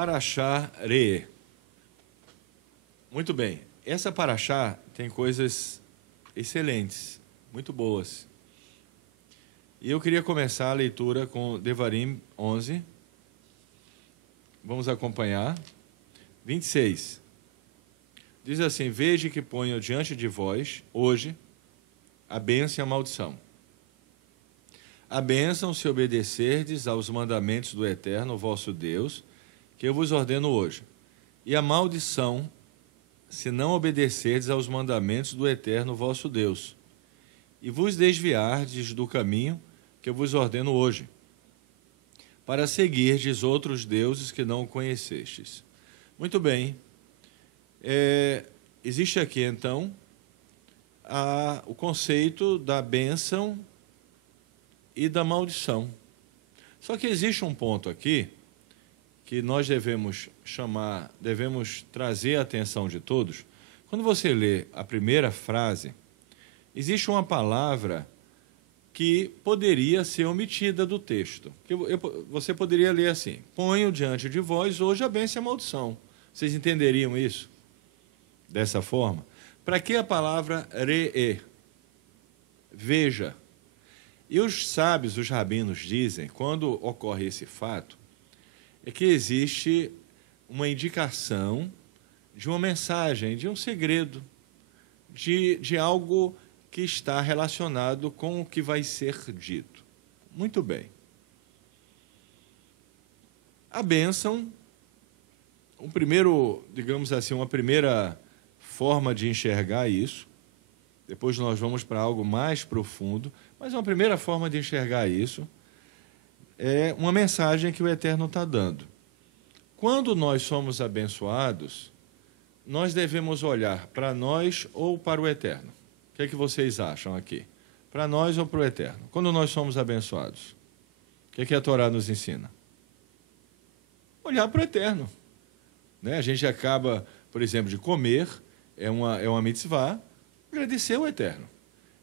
Parashá Re'eh. Muito bem. Essa Parashá tem coisas excelentes, muito boas. E eu queria começar a leitura com Devarim 11. Vamos acompanhar. 26. Diz assim: Veja que ponho diante de vós, hoje, a bênção e a maldição. A bênção se obedecerdes aos mandamentos do Eterno, vosso Deus, que eu vos ordeno hoje. E a maldição, se não obedecerdes aos mandamentos do Eterno, vosso Deus, e vos desviardes do caminho que eu vos ordeno hoje, para seguirdes outros deuses que não conhecestes. Muito bem. Existe aqui, então, o conceito da bênção e da maldição. Só que existe um ponto aqui que nós devemos trazer a atenção de todos. Quando você lê a primeira frase, existe uma palavra que poderia ser omitida do texto. Você poderia ler assim: ponho diante de vós hoje a bênção e a maldição. Vocês entenderiam isso dessa forma? Para que a palavra re'eh? Veja. E os sábios, os rabinos dizem, quando ocorre esse fato, é que existe uma indicação de uma mensagem, de um segredo, de algo que está relacionado com o que vai ser dito. Muito bem. A bênção, digamos assim, uma primeira forma de enxergar isso, depois nós vamos para algo mais profundo, mas uma primeira forma de enxergar isso é uma mensagem que o Eterno está dando. Quando nós somos abençoados, nós devemos olhar para nós ou para o Eterno. O que é que vocês acham aqui? Para nós ou para o Eterno? Quando nós somos abençoados, o que é que a Torá nos ensina? Olhar para o Eterno. Né? A gente acaba, por exemplo, de comer, é uma mitzvah, agradecer ao Eterno.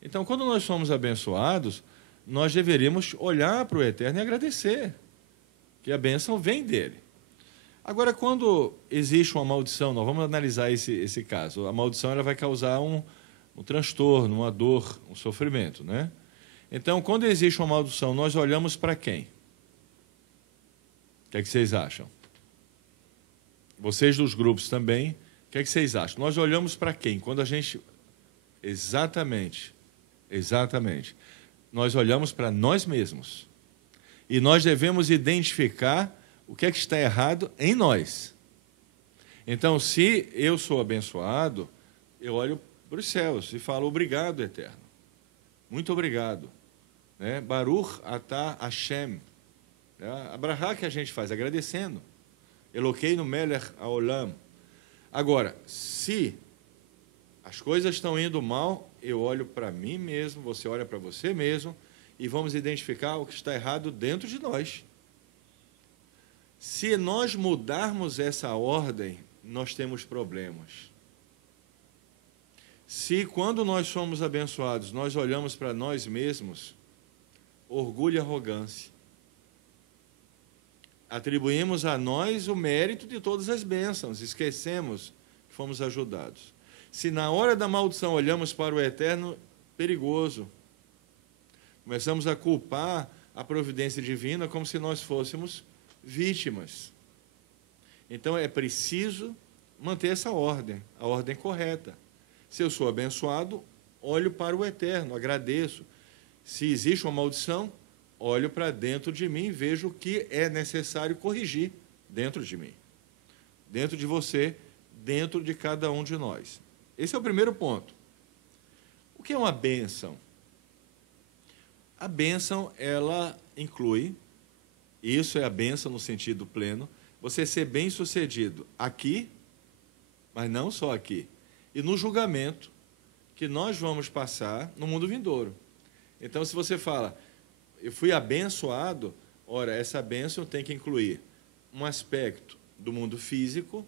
Então, quando nós somos abençoados, nós deveríamos olhar para o Eterno e agradecer, que a bênção vem dele. Agora, quando existe uma maldição, nós vamos analisar esse caso. A maldição ela vai causar um transtorno, uma dor, um sofrimento, né? Então, quando existe uma maldição, nós olhamos para quem? O que é que vocês acham? Vocês dos grupos também, o que é que vocês acham? Nós olhamos para quem? Quando a gente... Exatamente. Nós olhamos para nós mesmos. E nós devemos identificar o que é que está errado em nós. Então, se eu sou abençoado, eu olho para os céus e falo: obrigado, Eterno. Muito obrigado. Né? Baruch atah Hashem. A brahá que a gente faz, agradecendo. Eloqueinu melech haolam. Agora, se as coisas estão indo mal, eu olho para mim mesmo, você olha para você mesmo, e vamos identificar o que está errado dentro de nós. Se nós mudarmos essa ordem, nós temos problemas. Se, quando nós somos abençoados, nós olhamos para nós mesmos, orgulho e arrogância. Atribuímos a nós o mérito de todas as bênçãos, esquecemos que fomos ajudados. Se na hora da maldição olhamos para o Eterno, perigoso. Começamos a culpar a providência divina como se nós fôssemos vítimas. Então é preciso manter essa ordem, a ordem correta. Se eu sou abençoado, olho para o Eterno, agradeço. Se existe uma maldição, olho para dentro de mim e vejo o que é necessário corrigir dentro de mim, dentro de você, dentro de cada um de nós. Esse é o primeiro ponto. O que é uma bênção? A bênção, ela inclui, isso é a bênção no sentido pleno, você ser bem-sucedido aqui, mas não só aqui, e no julgamento que nós vamos passar no mundo vindouro. Então, se você fala, eu fui abençoado, ora, essa bênção tem que incluir um aspecto do mundo físico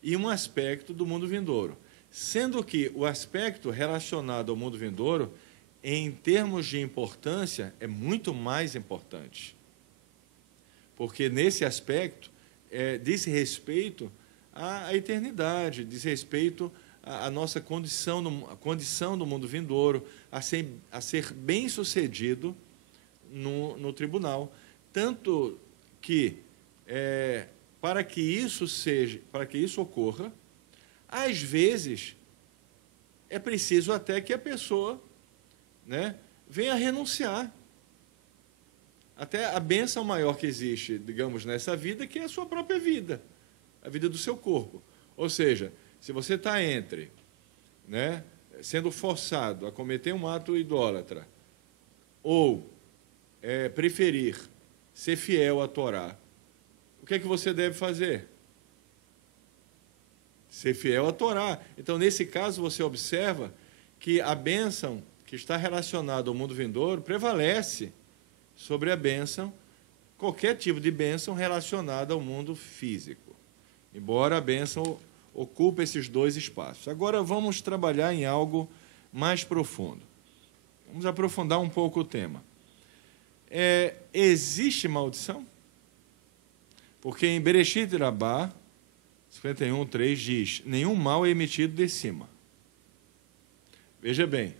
e um aspecto do mundo vindouro. Sendo que o aspecto relacionado ao mundo vindouro, em termos de importância, é muito mais importante. Porque, nesse aspecto, diz respeito à eternidade, diz respeito à nossa condição, a condição do mundo vindouro, a ser bem-sucedido no tribunal. Tanto que, para que isso ocorra, às vezes, é preciso até que a pessoa, né, venha renunciar. Até a bênção maior que existe, digamos, nessa vida, que é a sua própria vida, a vida do seu corpo. Ou seja, se você está né, sendo forçado a cometer um ato idólatra, ou preferir ser fiel à Torá, o que é que você deve fazer? Ser fiel à Torá. Então, nesse caso, você observa que a bênção que está relacionada ao mundo vindouro prevalece sobre a bênção, qualquer tipo de bênção relacionada ao mundo físico, embora a bênção ocupe esses dois espaços. Agora vamos trabalhar em algo mais profundo. Vamos aprofundar um pouco o tema. Existe maldição? Porque em Bereshit Rabá 51:3 diz: nenhum mal é emitido de cima. Veja bem,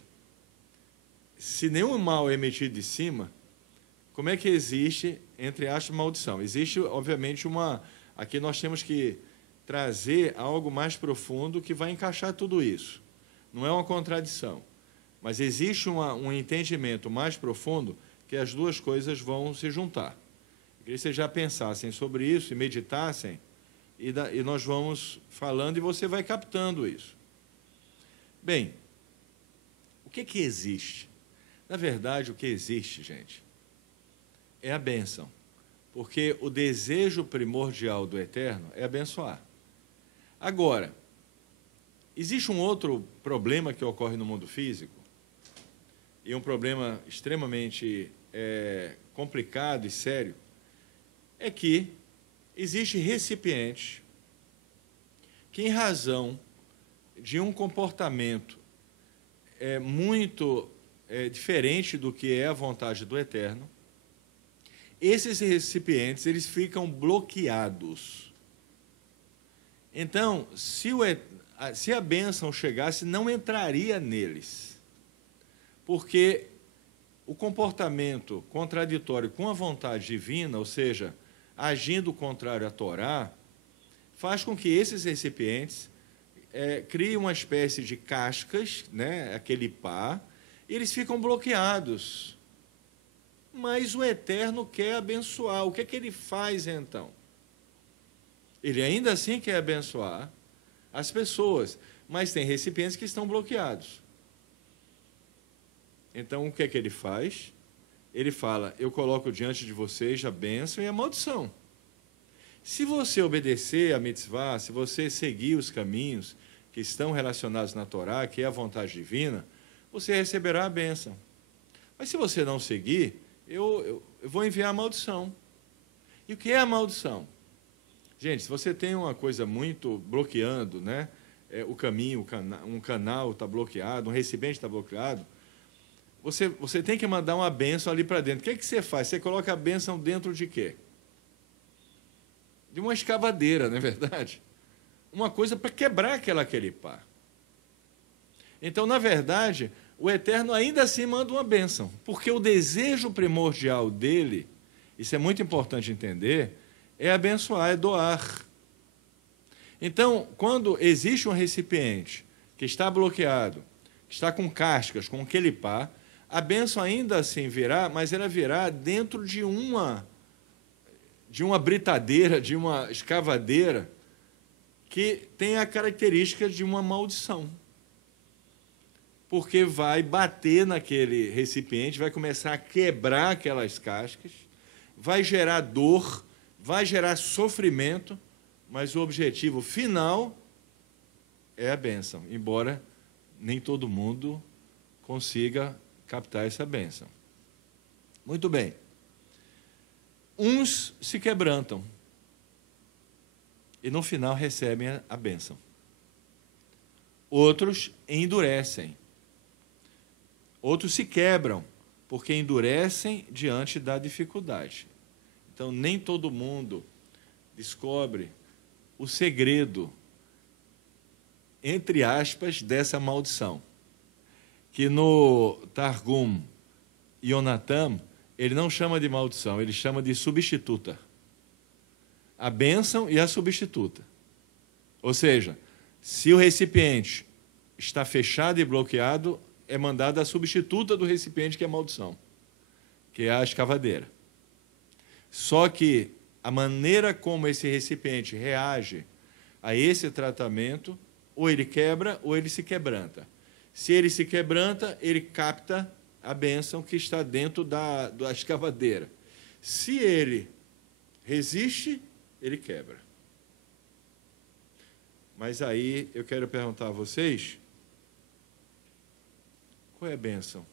se nenhum mal é emitido de cima, como é que existe, entre aspas, maldição? Existe, obviamente, aqui nós temos que trazer algo mais profundo que vai encaixar tudo isso. Não é uma contradição, mas existe um entendimento mais profundo que as duas coisas vão se juntar. Eu queria que vocês já pensassem sobre isso e meditassem, e nós vamos falando e você vai captando isso. Bem, o que existe? Na verdade, o que existe, gente, é a bênção, porque o desejo primordial do Eterno é abençoar. Agora, existe um outro problema que ocorre no mundo físico, e um problema extremamente complicado e sério, é que existe recipiente que, em razão de um comportamento muito diferente do que é a vontade do Eterno, esses recipientes eles ficam bloqueados. Então, se a bênção chegasse, não entraria neles, porque o comportamento contraditório com a vontade divina, ou seja, agindo contrário à Torá, faz com que esses recipientes criem uma espécie de cascas, né, aquele pá, e eles ficam bloqueados. Mas o Eterno quer abençoar. O que é que ele faz, então? Ele ainda assim quer abençoar as pessoas, mas tem recipientes que estão bloqueados. Então, o que é que ele faz? Ele fala: eu coloco diante de vocês a bênção e a maldição. Se você obedecer a mitzvah, se você seguir os caminhos que estão relacionados na Torá, que é a vontade divina, você receberá a bênção. Mas se você não seguir, eu vou enviar a maldição. E o que é a maldição? Gente, se você tem uma coisa muito bloqueando, né, o caminho, um canal está bloqueado, um recipiente está bloqueado, você tem que mandar uma bênção ali para dentro. O que é que você faz? Você coloca a bênção dentro de quê? De uma escavadeira, não é verdade? Uma coisa para quebrar aquele pá. Então, na verdade, o Eterno ainda assim manda uma bênção, porque o desejo primordial dele, isso é muito importante entender, é abençoar, é doar. Então, quando existe um recipiente que está bloqueado, que está com cascas, com aquele pá, a bênção ainda assim virá, mas ela virá dentro de uma britadeira, de uma escavadeira, que tem a característica de uma maldição. Porque vai bater naquele recipiente, vai começar a quebrar aquelas cascas, vai gerar dor, vai gerar sofrimento, mas o objetivo final é a bênção, embora nem todo mundo consiga captar essa bênção. Muito bem. Uns se quebrantam e no final recebem a bênção. Outros endurecem. Outros se quebram porque endurecem diante da dificuldade. Então, nem todo mundo descobre o segredo, entre aspas, dessa maldição, que no Targum Yonatam, ele não chama de maldição, ele chama de substituta. A bênção e a substituta. Ou seja, se o recipiente está fechado e bloqueado, é mandada a substituta do recipiente, que é a maldição, que é a escavadeira. Só que a maneira como esse recipiente reage a esse tratamento, ou ele quebra ou ele se quebranta. Se ele se quebranta, ele capta a bênção que está dentro da escavadeira. Se ele resiste, ele quebra. Mas aí eu quero perguntar a vocês, qual é a bênção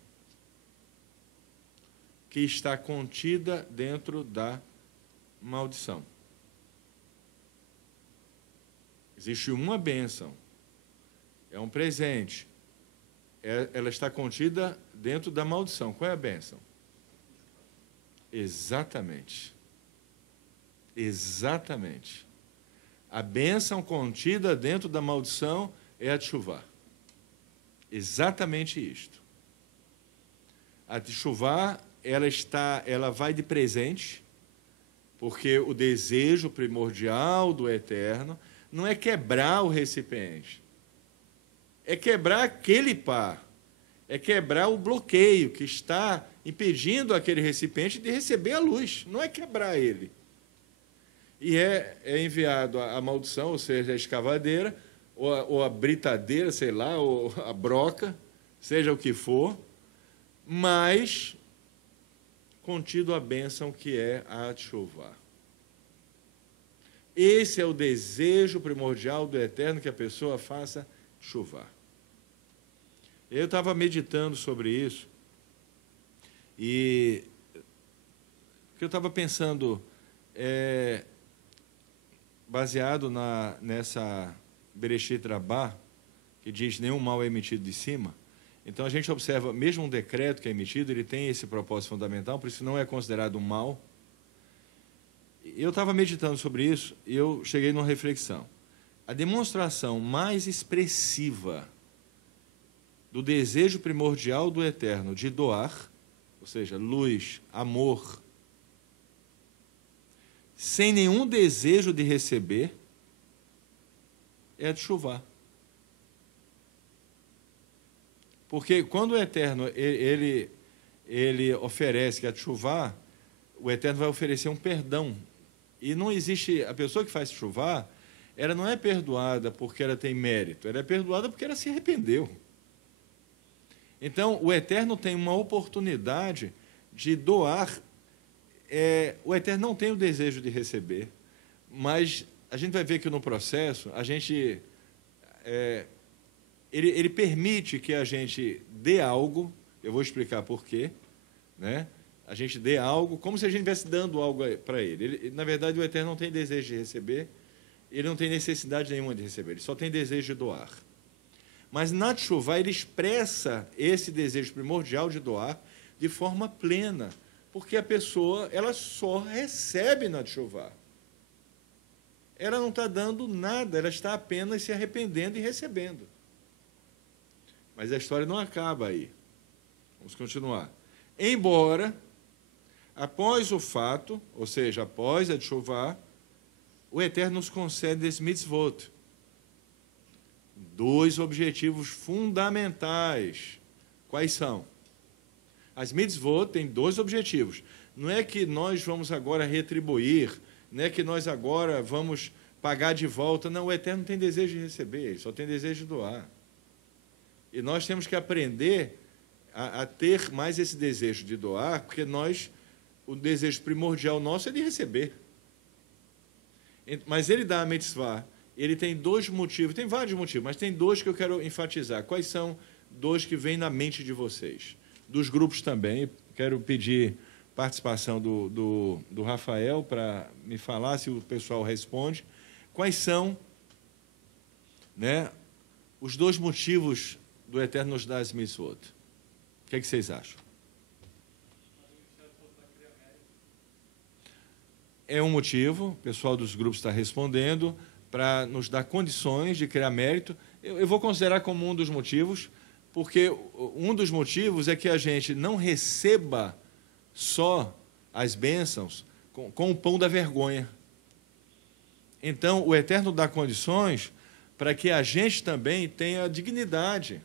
que está contida dentro da maldição? Existe uma bênção, é um presente, ela está contida dentro da maldição. Qual é a bênção? Exatamente. Exatamente. A bênção contida dentro da maldição é a teshuvá. Exatamente isto. A teshuvá, ela vai de presente, porque o desejo primordial do Eterno não é quebrar o recipiente, é quebrar aquele par, é quebrar o bloqueio que está impedindo aquele recipiente de receber a luz, não é quebrar ele. E é enviado a maldição, ou seja, a escavadeira, ou a britadeira, sei lá, ou a broca, seja o que for, mas contido a bênção que é a teshuvá. Esse é o desejo primordial do Eterno, que a pessoa faça teshuvá. Eu estava meditando sobre isso, e eu estava pensando, baseado nessa Bereshit Rabbah, que diz nenhum mal é emitido de cima. Então a gente observa, mesmo um decreto que é emitido, ele tem esse propósito fundamental, por isso não é considerado um mal. Eu estava meditando sobre isso e eu cheguei numa reflexão. A demonstração mais expressiva do desejo primordial do Eterno de doar, ou seja, luz, amor, sem nenhum desejo de receber, é a teshuvá. Porque quando o Eterno ele oferece que a teshuvá, o Eterno vai oferecer um perdão. E não existe, a pessoa que faz teshuvá, ela não é perdoada porque ela tem mérito, ela é perdoada porque ela se arrependeu. Então, o Eterno tem uma oportunidade de doar. O Eterno não tem o desejo de receber, mas a gente vai ver que no processo, ele permite que a gente dê algo, eu vou explicar por quê, né? A gente dê algo, como se a gente estivesse dando algo para ele. Na verdade, o Eterno não tem desejo de receber, ele não tem necessidade nenhuma de receber, ele só tem desejo de doar. Mas na teshuvá ele expressa esse desejo primordial de doar de forma plena, porque a pessoa ela só recebe na teshuvá. Ela não está dando nada, ela está apenas se arrependendo e recebendo. Mas a história não acaba aí. Vamos continuar. Embora, após o fato, ou seja, após a teshuvá, o Eterno nos concede esse mitzvot. 2 objetivos fundamentais. Quais são? As mitzvot têm 2 objetivos. Não é que nós vamos agora retribuir, não é que nós agora vamos pagar de volta. Não, o Eterno tem desejo de receber, ele só tem desejo de doar. E nós temos que aprender a ter mais esse desejo de doar, porque o desejo primordial nosso é de receber. Mas ele dá a mitzvah. Ele tem 2 motivos, tem vários motivos, mas tem 2 que eu quero enfatizar. Quais são 2 que vêm na mente de vocês? Dos grupos também, quero pedir participação do Rafael para me falar, se o pessoal responde. Quais são, né, os 2 motivos do Eterno nos dar as mitzvot? O que é que vocês acham? é um motivo, o pessoal dos grupos está respondendo, para nos dar condições de criar mérito. Eu vou considerar como um dos motivos, porque um dos motivos é que a gente não receba só as bênçãos com o pão da vergonha. Então, o Eterno dá condições para que a gente também tenha dignidade,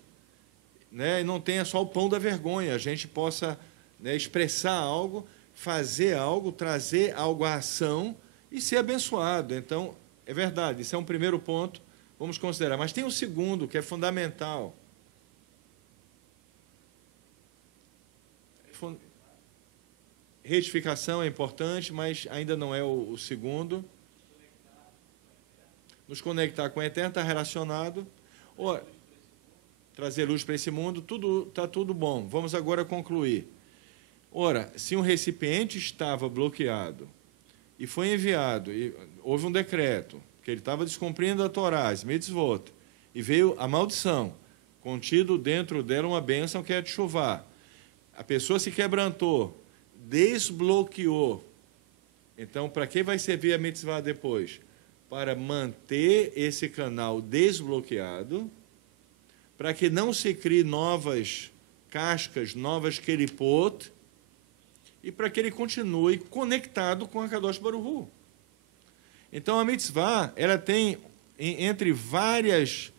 né? E não tenha só o pão da vergonha, a gente possa, né, expressar algo, fazer algo, trazer algo à ação e ser abençoado. Então, é verdade, isso é um primeiro ponto, vamos considerar. Mas tem um segundo, que é fundamental. Retificação é importante, mas ainda não é o segundo. Nos conectar com o Eterno está relacionado. Ora, trazer luz para esse mundo, está tudo bom. Vamos agora concluir. Ora, se um recipiente estava bloqueado e foi enviado, e houve um decreto, que ele estava descumprindo a Torá, as mitzvot, e veio a maldição, contido dentro dela uma bênção que é de chuvar. A pessoa se quebrantou, desbloqueou. Então, para que vai servir a mitzvah depois? Para manter esse canal desbloqueado, para que não se crie novas cascas, novas keripot, e para que ele continue conectado com a Kadosh Baruch Hu. Então, a mitzvah, ela tem, entre vários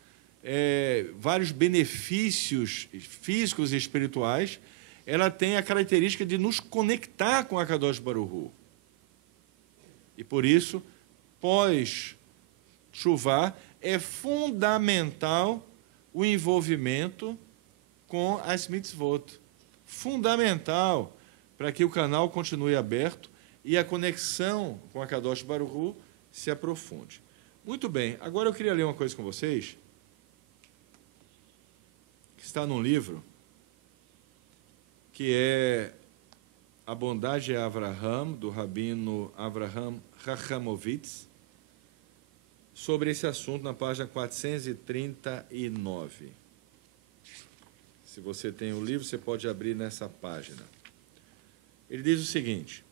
benefícios físicos e espirituais, ela tem a característica de nos conectar com a Kadosh Baruch Hu. E, por isso, pós-chuvá, é fundamental o envolvimento com as mitzvot. Fundamental para que o canal continue aberto e a conexão com a Kadosh Baruch Hu se aprofunde. Muito bem, agora eu queria ler uma coisa com vocês, que está num livro, que é A Bondade de Avraham, do rabino Avraham Rachamovitz, sobre esse assunto na página 439. Se você tem o livro, você pode abrir nessa página. Ele diz o seguinte: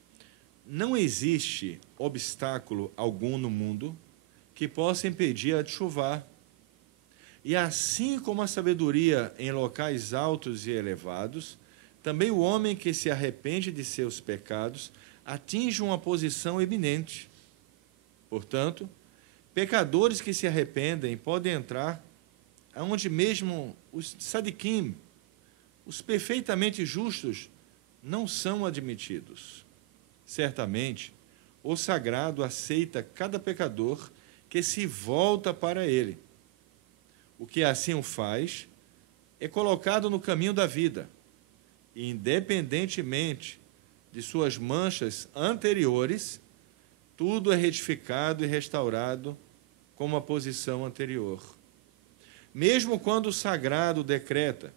não existe obstáculo algum no mundo que possa impedir a chuva. E assim como a sabedoria em locais altos e elevados, também o homem que se arrepende de seus pecados atinge uma posição eminente. Portanto, pecadores que se arrependem podem entrar aonde mesmo os tzadikim, os perfeitamente justos, não são admitidos. Certamente, o sagrado aceita cada pecador que se volta para ele. O que assim o faz é colocado no caminho da vida, e, independentemente de suas manchas anteriores, tudo é retificado e restaurado como a posição anterior. Mesmo quando o sagrado decreta,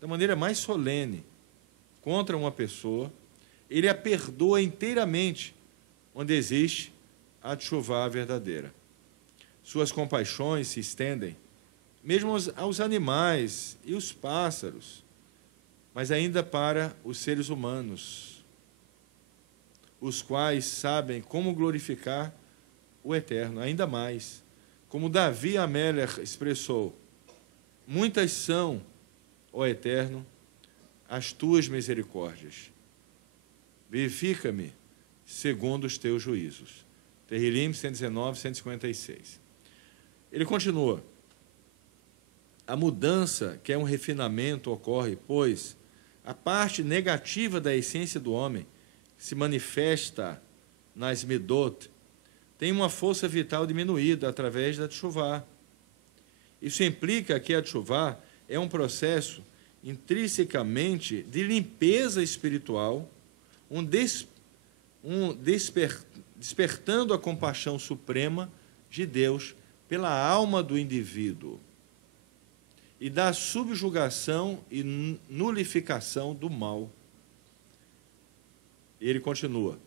da maneira mais solene, contra uma pessoa, ele a perdoa inteiramente, onde existe a teshuvá verdadeira. Suas compaixões se estendem, mesmo aos animais e os pássaros, mas ainda para os seres humanos, os quais sabem como glorificar o Eterno, ainda mais. Como Davi Amelech expressou: muitas são, ó Eterno, as tuas misericórdias. Verifica-me segundo os teus juízos. Terrilim 119, 156. Ele continua: a mudança, que é um refinamento, ocorre, pois a parte negativa da essência do homem, que se manifesta nas midot, tem uma força vital diminuída através da teshuvá. Isso implica que a teshuvá é um processo intrinsecamente de limpeza espiritual, despertando a compaixão suprema de Deus pela alma do indivíduo e da subjugação e nulificação do mal. E ele continua,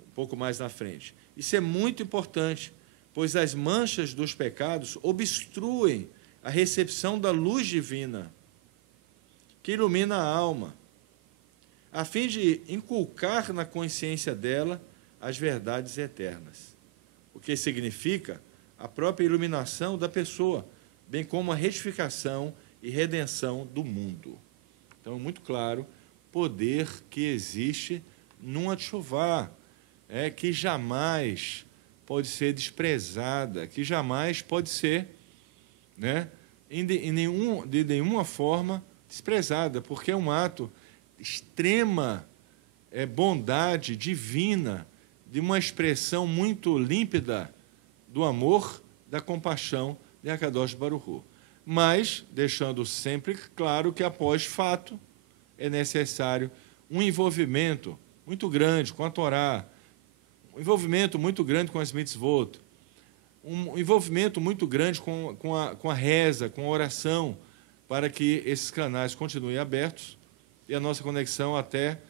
um pouco mais na frente. Isso é muito importante, pois as manchas dos pecados obstruem a recepção da luz divina, que ilumina a alma, a fim de inculcar na consciência dela as verdades eternas, o que significa a própria iluminação da pessoa, bem como a retificação e redenção do mundo. Então, é muito claro o poder que existe numa teshuvá, que jamais pode ser desprezada, que jamais pode ser, de nenhuma forma desprezada, porque é um ato de extrema bondade divina, de uma expressão muito límpida do amor, da compaixão de Akadosh Baruch Hu. Mas deixando sempre claro que, após fato, é necessário um envolvimento muito grande com a Torá, um envolvimento muito grande com as mitzvot, um envolvimento muito grande com a reza, com a oração, para que esses canais continuem abertos e a nossa conexão até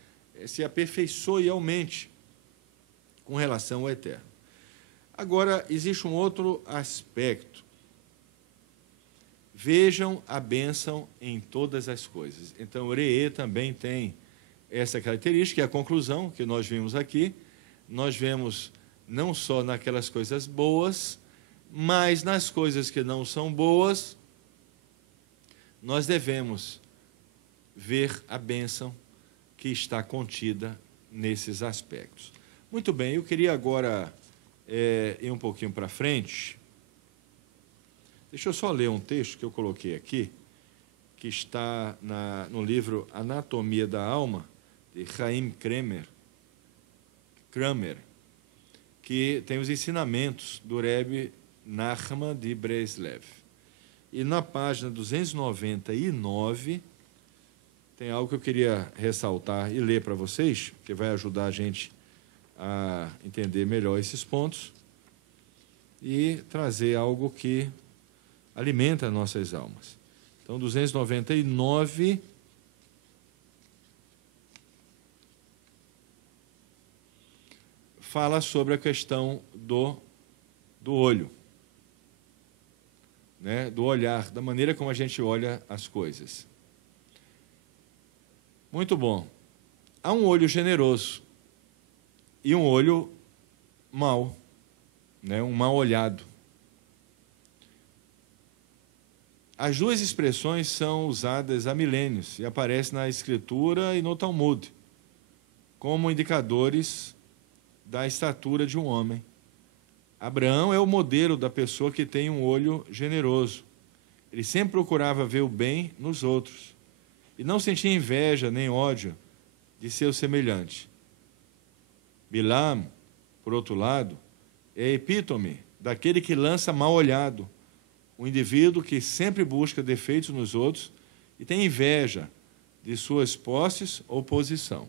se aperfeiçoe e aumente com relação ao eterno. Agora, existe um outro aspecto. Vejam a bênção em todas as coisas. Então, o Re'ê também tem essa característica, e a conclusão que nós vimos aqui, nós vemos não só naquelas coisas boas, mas nas coisas que não são boas, nós devemos ver a bênção que está contida nesses aspectos. Muito bem, eu queria agora ir um pouquinho para frente. Deixa eu só ler um texto que eu coloquei aqui, que está no livro Anatomia da Alma, de Chaim Kramer, que tem os ensinamentos do Rebbe Nachman de Breslev. E na página 299, tem algo que eu queria ressaltar e ler para vocês, que vai ajudar a gente a entender melhor esses pontos e trazer algo que alimenta nossas almas. Então, 299... fala sobre a questão do olho, do olhar, da maneira como a gente olha as coisas. Muito bom. Há um olho generoso e um olho mau, um mal olhado. As duas expressões são usadas há milênios e aparecem na Escritura e no Talmud como indicadores da estatura de um homem. Abraão é o modelo da pessoa que tem um olho generoso. Ele sempre procurava ver o bem nos outros e não sentia inveja nem ódio de seu semelhante. Bilam, por outro lado, é a epítome daquele que lança mal olhado, o indivíduo que sempre busca defeitos nos outros e tem inveja de suas posses ou posição.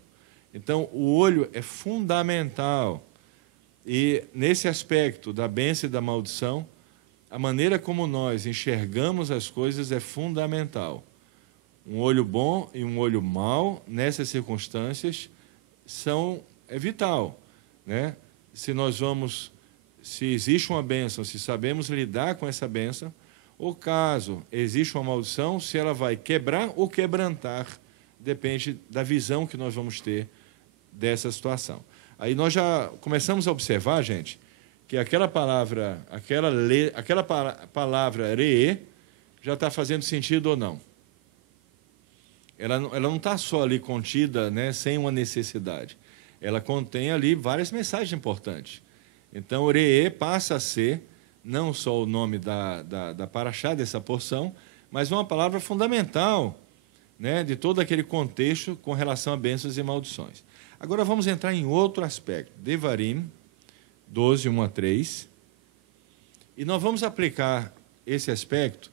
Então, o olho é fundamental. E, nesse aspecto da bênção e da maldição, a maneira como nós enxergamos as coisas é fundamental. Um olho bom e um olho mau, nessas circunstâncias, é vital. Se existe uma bênção, se sabemos lidar com essa bênção, ou caso existe uma maldição, se ela vai quebrar ou quebrantar, depende da visão que nós vamos ter dessa situação. Aí nós já começamos a observar, gente, que aquela palavra Re'ê já está fazendo sentido ou não. Ela não está só ali contida, sem uma necessidade. Ela contém ali várias mensagens importantes. Então, o Re'ê passa a ser não só o nome da paraxá, dessa porção, mas uma palavra fundamental, de todo aquele contexto com relação a bênçãos e maldições. Agora vamos entrar em outro aspecto. Devarim 12, 1 a 3. E nós vamos aplicar esse aspecto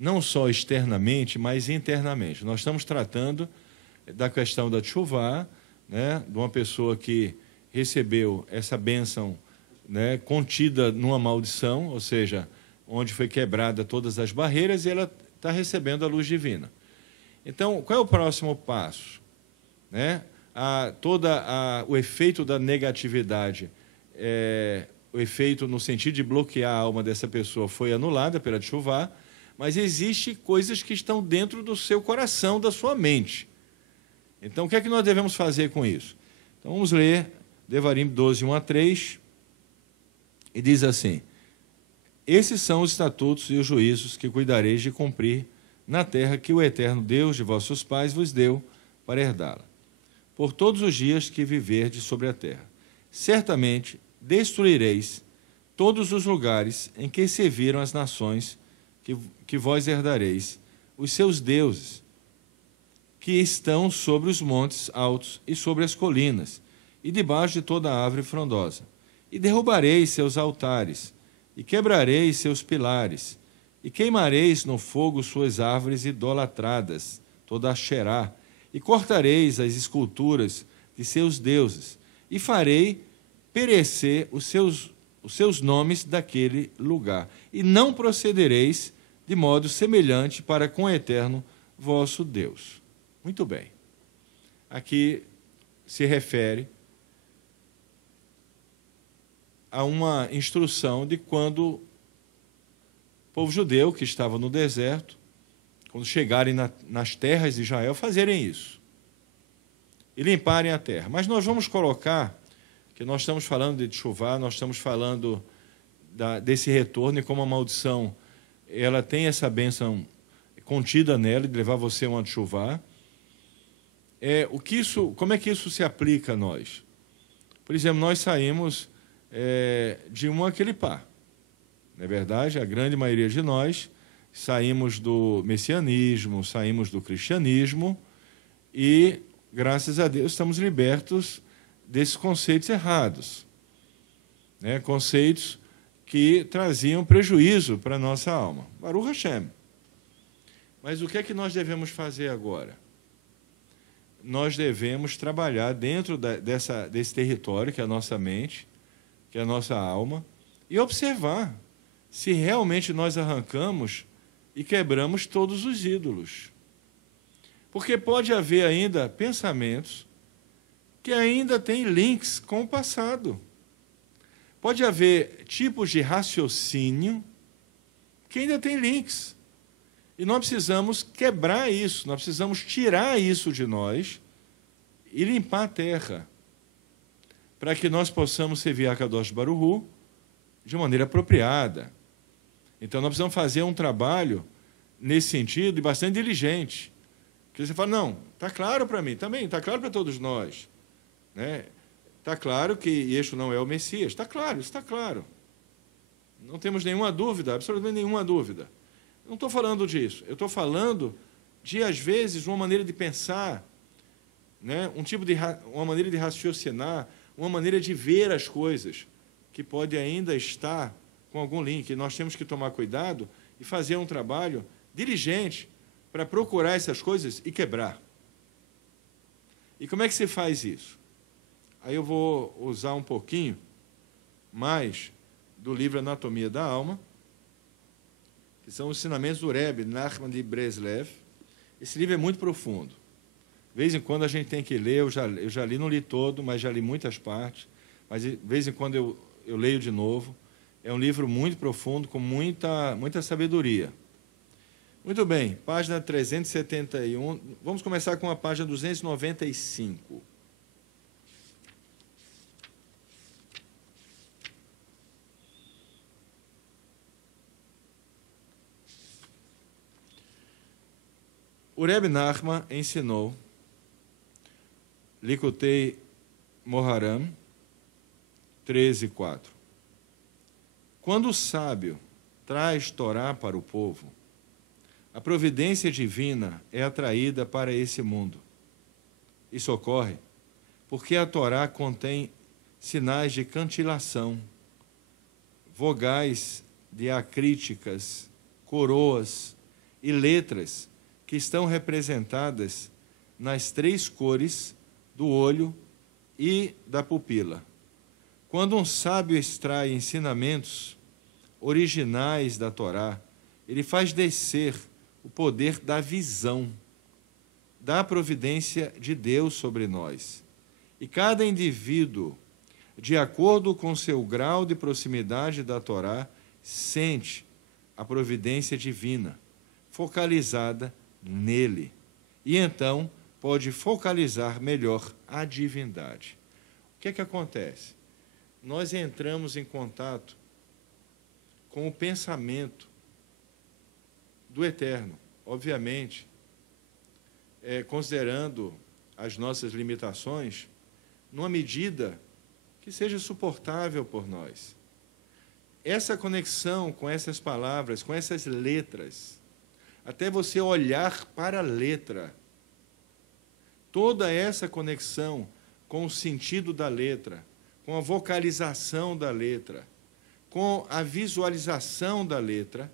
não só externamente, mas internamente. Nós estamos tratando da questão da teshuvá, de uma pessoa que recebeu essa bênção contida numa maldição, ou seja, onde foi quebrada todas as barreiras e ela está recebendo a luz divina. Então, qual é o próximo passo? O efeito da negatividade, o efeito no sentido de bloquear a alma dessa pessoa foi anulada pela teshuvá, mas existem coisas que estão dentro do seu coração, da sua mente. Então, o que é que nós devemos fazer com isso? Então, vamos ler Devarim 12, 1 a 3, e diz assim: esses são os estatutos e os juízos que cuidareis de cumprir na terra que o eterno Deus de vossos pais vos deu para herdá-la, por todos os dias que viverdes sobre a terra. Certamente destruireis todos os lugares em que se viram as nações que vós herdareis, os seus deuses, que estão sobre os montes altos e sobre as colinas, e debaixo de toda árvore frondosa. E derrubareis seus altares, e quebrareis seus pilares, e queimareis no fogo suas árvores idolatradas, toda a Xerá, e cortareis as esculturas de seus deuses, e farei perecer os seus nomes daquele lugar, e não procedereis de modo semelhante para com o eterno vosso Deus. Muito bem. Aqui se refere a uma instrução de quando o povo judeu que estava no deserto, quando chegarem nas terras de Israel, fazerem isso e limparem a terra. Mas nós vamos colocar que nós estamos falando de chuvá, nós estamos falando desse retorno e como a maldição ela tem essa bênção contida nela de levar você a uma chuvá. Como é que isso se aplica a nós? Por exemplo, nós saímos de uma Quilipá. Não é verdade? A grande maioria de nós saímos do messianismo, saímos do cristianismo e, graças a Deus, estamos libertos desses conceitos errados, né? Conceitos que traziam prejuízo para a nossa alma. Baruch Hashem. Mas o que é que nós devemos fazer agora? Nós devemos trabalhar dentro desse território, que é a nossa mente, que é a nossa alma, e observar se realmente nós arrancamos e quebramos todos os ídolos. Porque pode haver ainda pensamentos que ainda têm links com o passado. Pode haver tipos de raciocínio que ainda têm links. E nós precisamos quebrar isso, nós precisamos tirar isso de nós e limpar a terra, para que nós possamos servir a Kadosh Baruch Hu de maneira apropriada. Então, nós precisamos fazer um trabalho nesse sentido e bastante diligente. Porque você fala, não, está claro para mim, também está claro para todos nós. Né? Está claro que Yeshua não é o Messias, está claro, isso está claro. Não temos nenhuma dúvida, absolutamente nenhuma dúvida. Não estou falando disso, eu estou falando de, às vezes, uma maneira de pensar, né? Uma maneira de raciocinar, uma maneira de ver as coisas, que pode ainda estar com algum link. Nós temos que tomar cuidado e fazer um trabalho diligente para procurar essas coisas e quebrar. E como é que se faz isso? Aí eu vou usar um pouquinho mais do livro Anatomia da Alma, que são os ensinamentos do Rebbe Nachman de Breslev. Esse livro é muito profundo. De vez em quando a gente tem que ler, eu já li, não li todo, mas já li muitas partes, mas de vez em quando eu leio de novo. É um livro muito profundo, com muita sabedoria. Muito bem, página 371. Vamos começar com a página 295. O Rebbe Nachman ensinou Likutei Moharam 13:4. Quando o sábio traz Torá para o povo, a providência divina é atraída para esse mundo. Isso ocorre porque a Torá contém sinais de cantilação, vogais diacríticas, coroas e letras que estão representadas nas 3 cores do olho e da pupila. Quando um sábio extrai ensinamentos originais da Torá, ele faz descer o poder da visão, da providência de Deus sobre nós. E cada indivíduo, de acordo com seu grau de proximidade da Torá, sente a providência divina, focalizada nele. E então pode focalizar melhor a divindade. O que é que acontece? Nós entramos em contato com o pensamento do Eterno, obviamente, considerando as nossas limitações, numa medida que seja suportável por nós. Essa conexão com essas palavras, com essas letras, até você olhar para a letra, toda essa conexão com o sentido da letra, com a vocalização da letra, com a visualização da letra,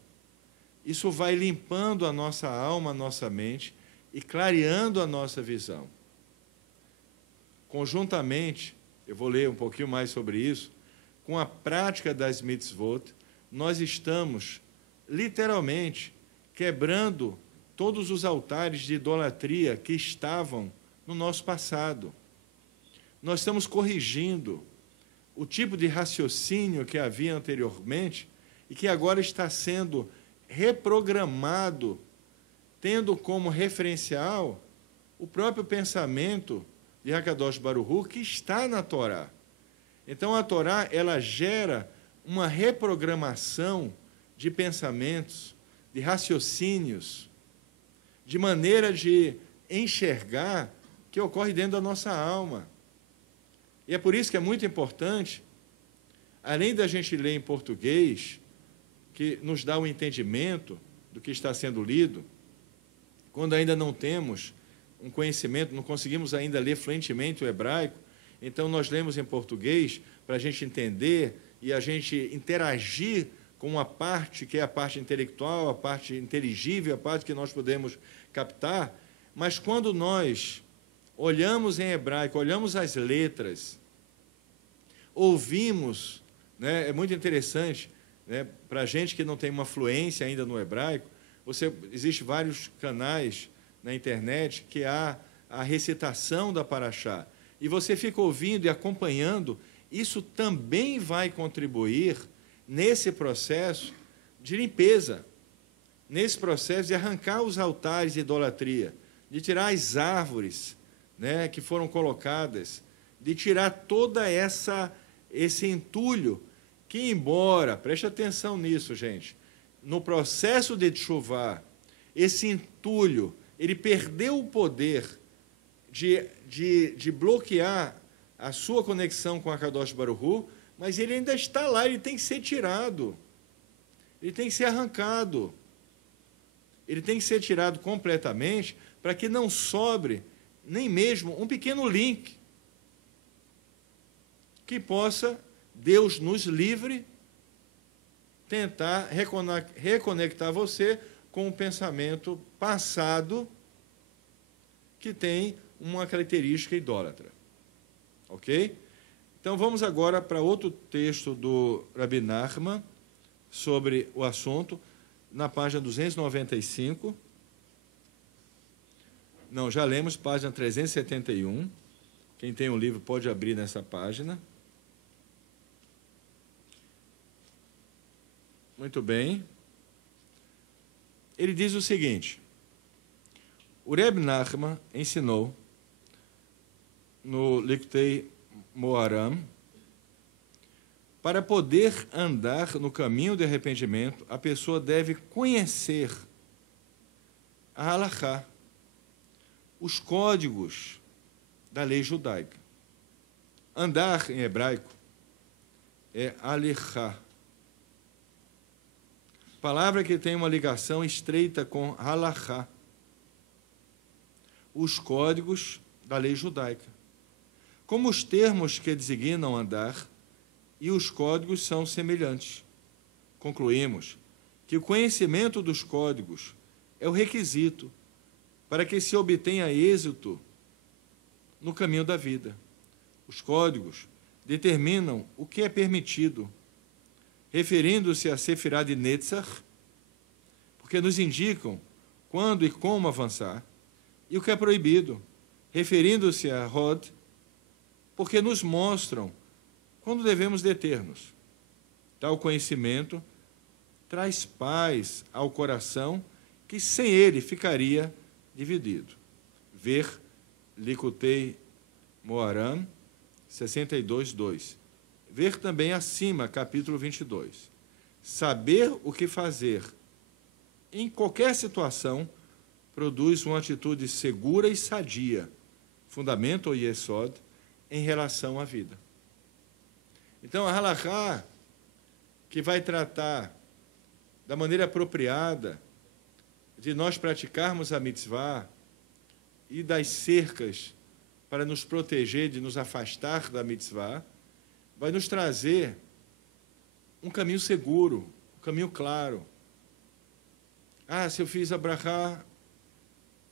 isso vai limpando a nossa alma, a nossa mente e clareando a nossa visão. Conjuntamente, eu vou ler um pouquinho mais sobre isso, com a prática das mitzvot, nós estamos, literalmente, quebrando todos os altares de idolatria que estavam no nosso passado. Nós estamos corrigindo o tipo de raciocínio que havia anteriormente e que agora está sendo reprogramado, tendo como referencial o próprio pensamento de Hakadosh Baruch Hu, que está na Torá. Então, a Torá, ela gera uma reprogramação de pensamentos, de raciocínios, de maneira de enxergar que ocorre dentro da nossa alma. E é por isso que é muito importante, além da gente ler em português, que nos dá o entendimento do que está sendo lido, quando ainda não temos um conhecimento, não conseguimos ainda ler fluentemente o hebraico, então nós lemos em português para a gente entender e a gente interagir com uma parte que é a parte intelectual, a parte inteligível, a parte que nós podemos captar, mas quando nós olhamos em hebraico, olhamos as letras, ouvimos, né, é muito interessante, né, para a gente que não tem uma fluência ainda no hebraico, existe vários canais na internet que há a recitação da Parashá, e você fica ouvindo e acompanhando, isso também vai contribuir nesse processo de limpeza, nesse processo de arrancar os altares de idolatria, de tirar as árvores, né, que foram colocadas, de tirar toda esse entulho que, embora, preste atenção nisso, gente, no processo de teshuvá, esse entulho, ele perdeu o poder de bloquear a sua conexão com a Kadosh Baruch Hu, mas ele ainda está lá, ele tem que ser tirado, ele tem que ser arrancado, ele tem que ser tirado completamente para que não sobre nem mesmo um pequeno link que possa, Deus nos livre, tentar reconectar você com o pensamento passado que tem uma característica idólatra. Ok? Então, vamos agora para outro texto do Rabi Nachman sobre o assunto, na página 295. Não, já lemos, página 371. Quem tem um livro pode abrir nessa página. Muito bem. Ele diz o seguinte: o Reb Nachman ensinou no Likutei Moharan, para poder andar no caminho de arrependimento, a pessoa deve conhecer a halachá, os códigos da lei judaica. Andar, em hebraico, é alechá, palavra que tem uma ligação estreita com halachá, os códigos da lei judaica. Como os termos que designam andar e os códigos são semelhantes, concluímos que o conhecimento dos códigos é o requisito para que se obtenha êxito no caminho da vida. Os códigos determinam o que é permitido, referindo-se a Sefirá de Netzach, porque nos indicam quando e como avançar, e o que é proibido, referindo-se a Hod, porque nos mostram quando devemos deter-nos. Tal conhecimento traz paz ao coração, que sem ele ficaria dividido. Ver Likutei Moharan 62, 2. Ver também acima, capítulo 22. Saber o que fazer em qualquer situação produz uma atitude segura e sadia, fundamento ou yesod, em relação à vida. Então, a halachá, que vai tratar da maneira apropriada de nós praticarmos a mitzvah e das cercas para nos proteger de nos afastar da mitzvah, vai nos trazer um caminho seguro, um caminho claro. Ah, se eu fiz a brachá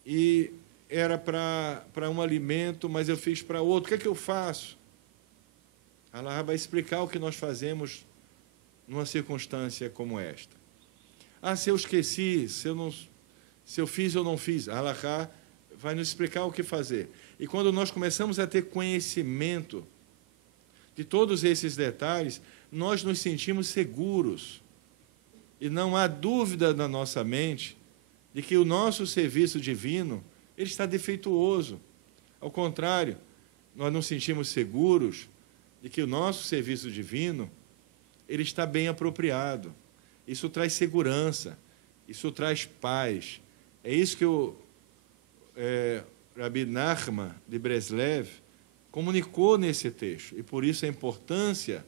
e era para um alimento, mas eu fiz para outro, o que é que eu faço? Allah vai explicar o que nós fazemos numa circunstância como esta. Ah, se eu esqueci, se eu fiz ou não fiz, Allah vai nos explicar o que fazer. E quando nós começamos a ter conhecimento de todos esses detalhes, nós nos sentimos seguros. E não há dúvida na nossa mente de que o nosso serviço divino ele está defeituoso. Ao contrário, nós nos sentimos seguros de que o nosso serviço divino ele está bem apropriado. Isso traz segurança, isso traz paz. É isso que o Rabi Nachman de Breslev comunicou nesse texto, e por isso a importância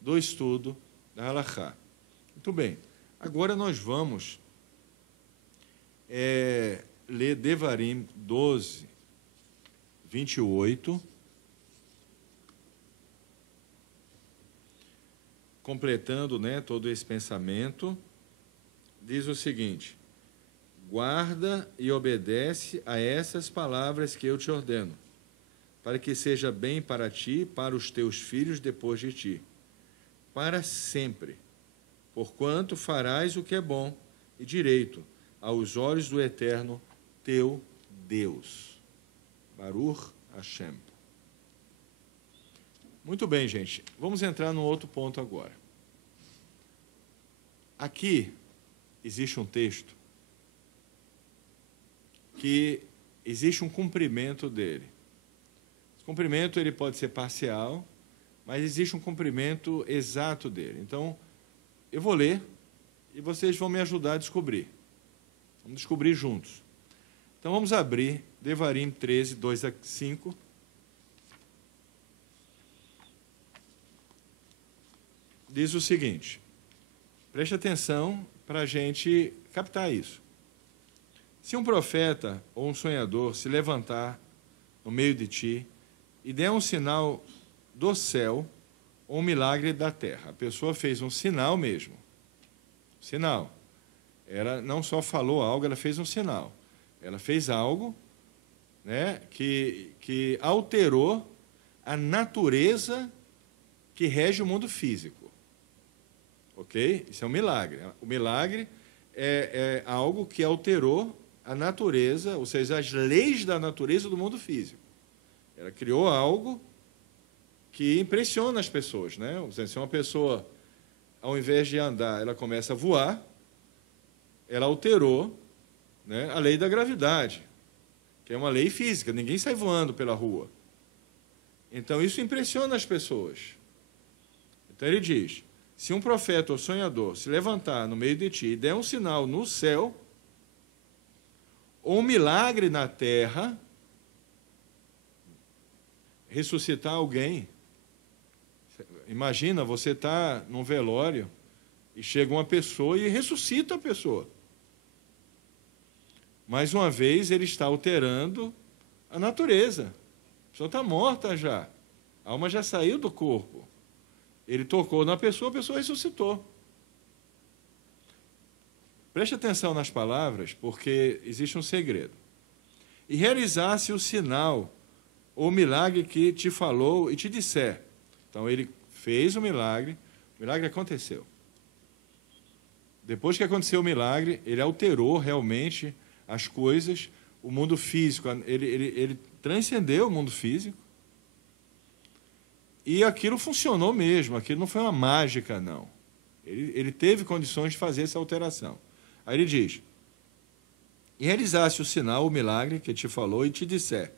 do estudo da halachá. Muito bem, agora nós vamos ler Devarim 12, 28, completando, todo esse pensamento, diz o seguinte: guarda e obedece a essas palavras que eu te ordeno, para que seja bem para ti e para os teus filhos depois de ti, para sempre, porquanto farás o que é bom e direito aos olhos do Eterno, teu Deus. Baruch Hashem. Muito bem, gente. Vamos entrar num outro ponto agora. Aqui existe um texto que existe um cumprimento dele. Esse cumprimento ele pode ser parcial, mas existe um cumprimento exato dele. Então, eu vou ler e vocês vão me ajudar a descobrir. Vamos descobrir juntos. Então, vamos abrir Devarim 13, 2 a 5. Diz o seguinte, preste atenção para a gente captar isso. Se um profeta ou um sonhador se levantar no meio de ti e der um sinal do céu ou um milagre da terra, a pessoa fez um sinal mesmo, sinal. Ela não só falou algo, ela fez um sinal. Ela fez algo que alterou a natureza que rege o mundo físico. Ok? Isso é um milagre. O milagre é algo que alterou a natureza, ou seja, as leis da natureza do mundo físico. Ela criou algo que impressiona as pessoas, Se uma pessoa, ao invés de andar, ela começa a voar, ela alterou a lei da gravidade, que é uma lei física, ninguém sai voando pela rua. Então, isso impressiona as pessoas. Então, ele diz, se um profeta ou sonhador se levantar no meio de ti e der um sinal no céu, ou um milagre na terra, ressuscitar alguém. Imagina, você está num velório e chega uma pessoa e ressuscita a pessoa. Mais uma vez, ele está alterando a natureza. A pessoa está morta já. A alma já saiu do corpo. Ele tocou na pessoa, a pessoa ressuscitou. Preste atenção nas palavras, porque existe um segredo. E realizasse o sinal ou milagre que te falou e te disser. Então, ele fez o milagre aconteceu. Depois que aconteceu o milagre, ele alterou realmente as coisas, o mundo físico, ele transcendeu o mundo físico, e aquilo funcionou mesmo, aquilo não foi uma mágica, não. Ele teve condições de fazer essa alteração. Aí ele diz, e realizasse o sinal, o milagre que te falou e te disser,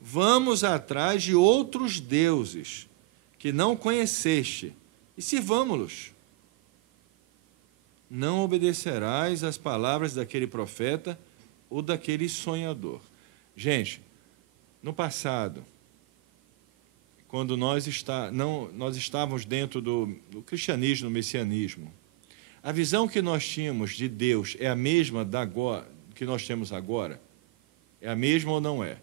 vamos atrás de outros deuses que não conheceste e sirvamo-los. Não obedecerás às palavras daquele profeta ou daquele sonhador. Gente, no passado, quando nós estávamos dentro do cristianismo, do messianismo, a visão que nós tínhamos de Deus é a mesma que nós temos agora? É a mesma ou não é?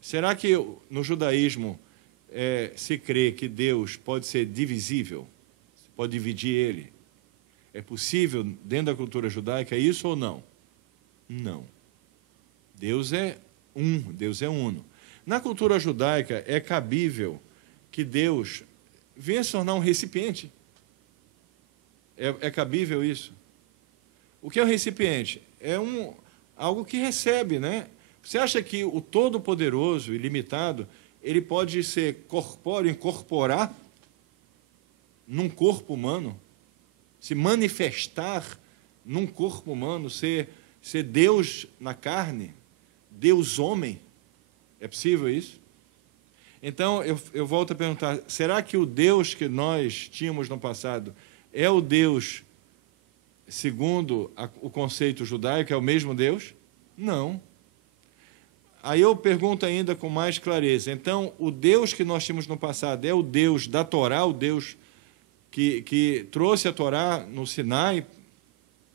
Será que no judaísmo se crê que Deus pode ser divisível? Pode dividir ele? É possível, dentro da cultura judaica, isso ou não? Não. Deus é Deus é uno. Na cultura judaica, é cabível que Deus venha se tornar um recipiente. É cabível isso? O que é um recipiente? É algo que recebe, né? Você acha que o Todo-Poderoso, ilimitado, ele pode ser corpóreo, incorporar num corpo humano? Se manifestar num corpo humano? Ser Deus na carne? Deus homem? É possível isso? Então, eu volto a perguntar, será que o Deus que nós tínhamos no passado é o Deus segundo o conceito judaico, é o mesmo Deus? Não. Aí eu pergunto ainda com mais clareza, então, o Deus que nós tínhamos no passado é o Deus da Torá, o Deus que trouxe a Torá no Sinai,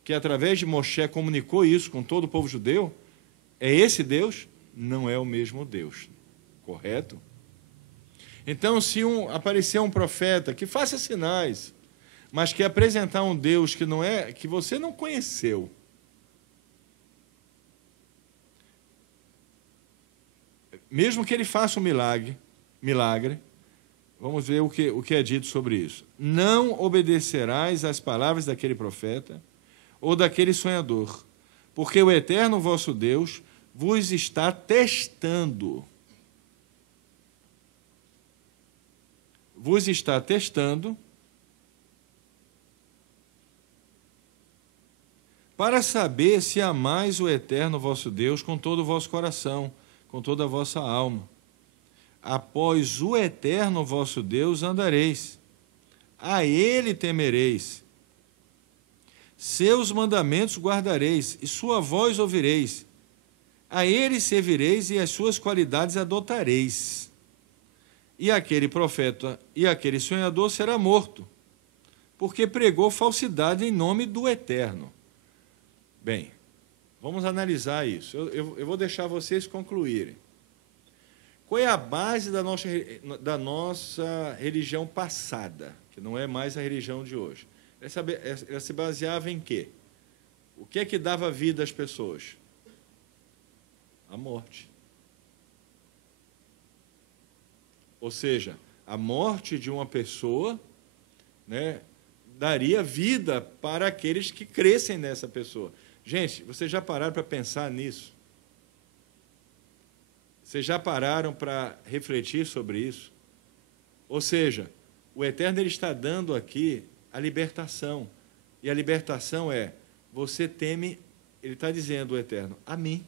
que através de Moshe comunicou isso com todo o povo judeu? É esse Deus? Não é o mesmo Deus, correto? Então, se aparecer um profeta que faça sinais, mas que apresentar um Deus que você não conheceu, mesmo que ele faça um milagre, vamos ver o que é dito sobre isso. Não obedecerás às palavras daquele profeta ou daquele sonhador, porque o eterno vosso Deus vos está testando. Vos está testando para saber se amais o eterno vosso Deus com todo o vosso coração, com toda a vossa alma. Após o eterno vosso Deus andareis, a ele temereis, seus mandamentos guardareis, e sua voz ouvireis, a ele servireis e as suas qualidades adotareis. E aquele profeta e aquele sonhador será morto, porque pregou falsidade em nome do Eterno. Bem, vamos analisar isso. Eu vou deixar vocês concluírem. Qual é a base da nossa religião passada, que não é mais a religião de hoje? Ela se baseava em quê? O que é que dava vida às pessoas? A morte. Ou seja, a morte de uma pessoa, né, daria vida para aqueles que crescem nessa pessoa. Gente, vocês já pararam para pensar nisso? Vocês já pararam para refletir sobre isso? Ou seja, o Eterno ele está dando aqui a libertação. E a libertação é, você teme, ele está dizendo, o Eterno, a mim.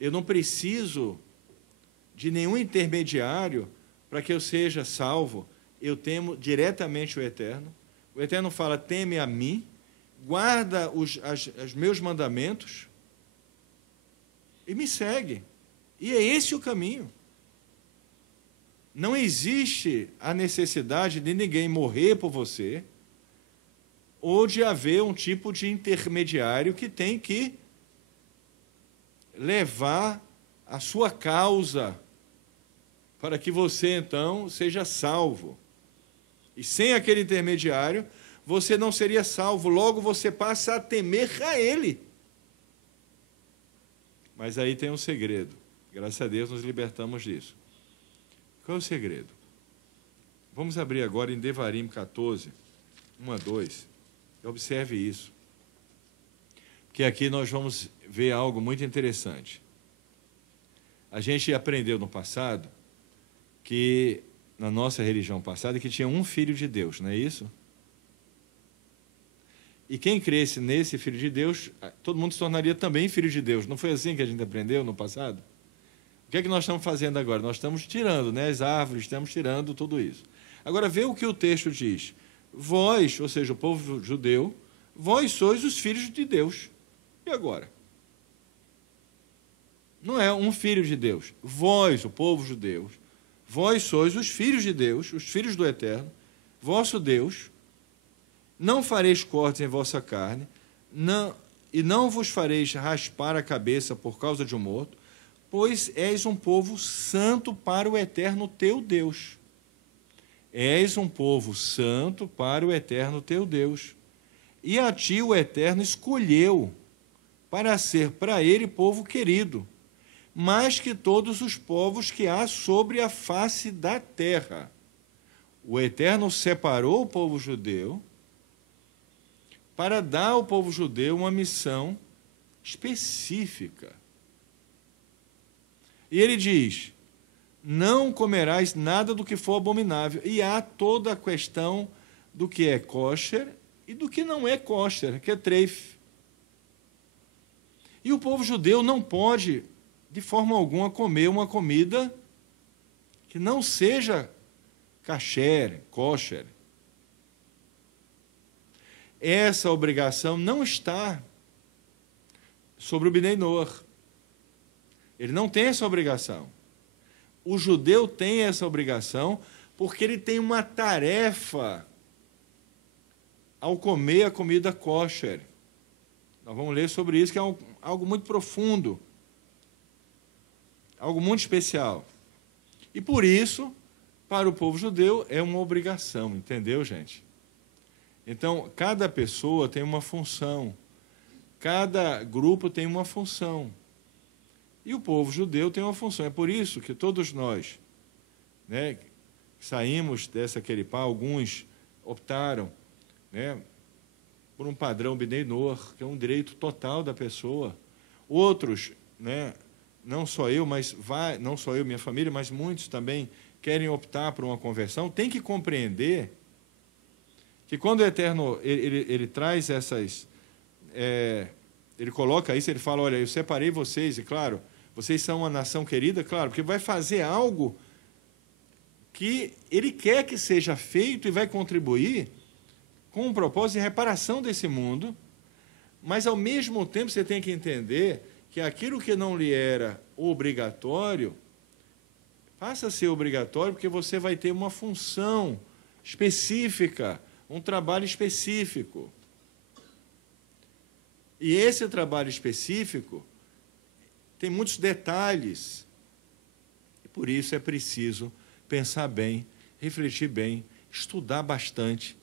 Eu não preciso de nenhum intermediário para que eu seja salvo. Eu temo diretamente o Eterno. O Eterno fala, teme a mim, guarda os meus mandamentos e me segue. E é esse o caminho. Não existe a necessidade de ninguém morrer por você ou de haver um tipo de intermediário que tem que levar a sua causa para que você, então, seja salvo. E sem aquele intermediário, você não seria salvo. Logo, você passa a temer a ele. Mas aí tem um segredo. Graças a Deus, nos libertamos disso. Qual é o segredo? Vamos abrir agora em Devarim 14, 1 a 2. Observe isso. Porque aqui nós vamos ver algo muito interessante. A gente aprendeu no passado que, na nossa religião passada, que tinha um filho de Deus, não é isso? E quem cresce nesse Filho de Deus, todo mundo se tornaria também filho de Deus. Não foi assim que a gente aprendeu no passado? O que é que nós estamos fazendo agora? Nós estamos tirando, né, as árvores, estamos tirando tudo isso. Agora, vê o que o texto diz. Vós, ou seja, o povo judeu, vós sois os filhos de Deus. E agora? Não é um filho de Deus. Vós, o povo judeu, vós sois os filhos de Deus, os filhos do Eterno, vosso Deus. Não fareis cortes em vossa carne, e não vos fareis raspar a cabeça por causa de um morto, pois és um povo santo para o Eterno teu Deus. És um povo santo para o Eterno teu Deus. E a ti o Eterno escolheu para ser para ele povo querido, mais que todos os povos que há sobre a face da terra. O Eterno separou o povo judeu para dar ao povo judeu uma missão específica. E ele diz: não comerás nada do que for abominável. E há toda a questão do que é kosher e do que não é kosher, que é treif. E o povo judeu não pode, de forma alguma, comer uma comida que não seja kasher, kosher. Essa obrigação não está sobre o Bnei Noach. Ele não tem essa obrigação. O judeu tem essa obrigação porque ele tem uma tarefa ao comer a comida kosher. Nós vamos ler sobre isso, que é algo muito profundo, algo muito especial. E por isso, para o povo judeu, é uma obrigação, entendeu, gente? Então, cada pessoa tem uma função, cada grupo tem uma função. E o povo judeu tem uma função. É por isso que todos nós, né, saímos dessa queripá, alguns optaram, né, por um padrão Bnei Noach, que é um direito total da pessoa. Outros, né, não só eu, não só eu, minha família, mas muitos também querem optar por uma conversão. Tem que compreender que quando o Eterno ele traz essas, ele coloca isso, ele fala: olha, eu separei vocês, e claro, vocês são uma nação querida, claro, porque vai fazer algo que ele quer que seja feito e vai contribuir com um propósito de reparação desse mundo, mas, ao mesmo tempo, você tem que entender que aquilo que não lhe era obrigatório passa a ser obrigatório, porque você vai ter uma função específica, um trabalho específico. E esse trabalho específico tem muitos detalhes. E por isso é preciso pensar bem, refletir bem, estudar bastante,